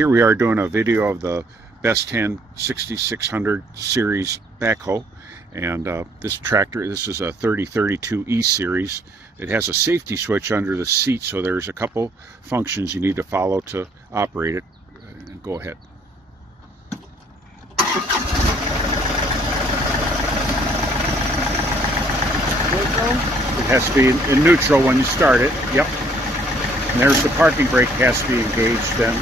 Here we are doing a video of the BestHand 6600 series backhoe, and this tractor, this is a 3032E series. It has a safety switch under the seat, so there's a couple functions you need to follow to operate it. Go ahead. It has to be in neutral when you start it. Yep. And there's the parking brake has to be engaged then,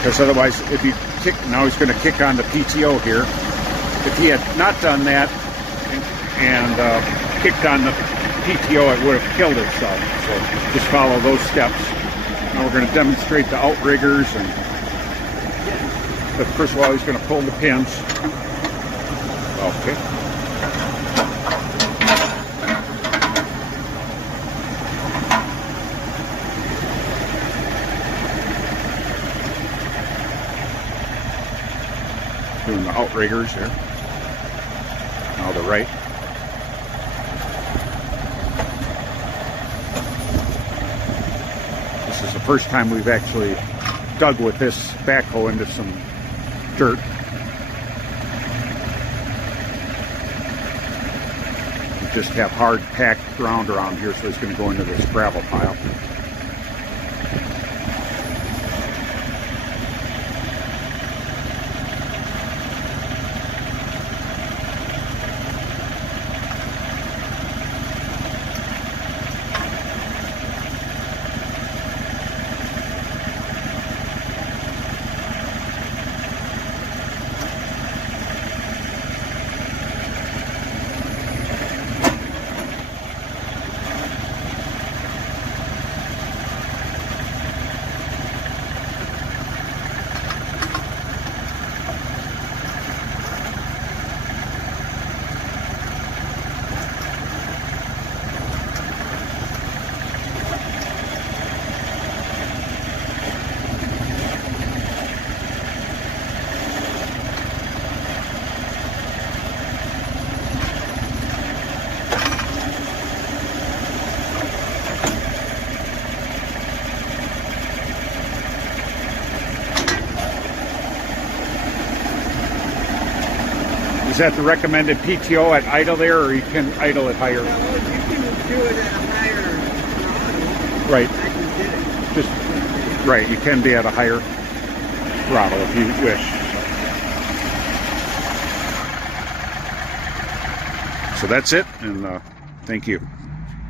because otherwise, if you kick, now he's going to kick on the PTO here. If he had not done that and kicked on the PTO, it would have killed itself. So just follow those steps. Now we're going to demonstrate the outriggers, but first of all, he's going to pull the pins. Okay. Doing the outriggers there. Now the right. This is the first time we've actually dug with this backhoe into some dirt. We just have hard packed ground around here, so it's going to go into this gravel pile. Is that the recommended PTO at idle there, or you can idle it higher? Well, you can do it at a higher throttle. Right. I can get it. Just right. You can be at a higher throttle if you wish. So that's it, and thank you.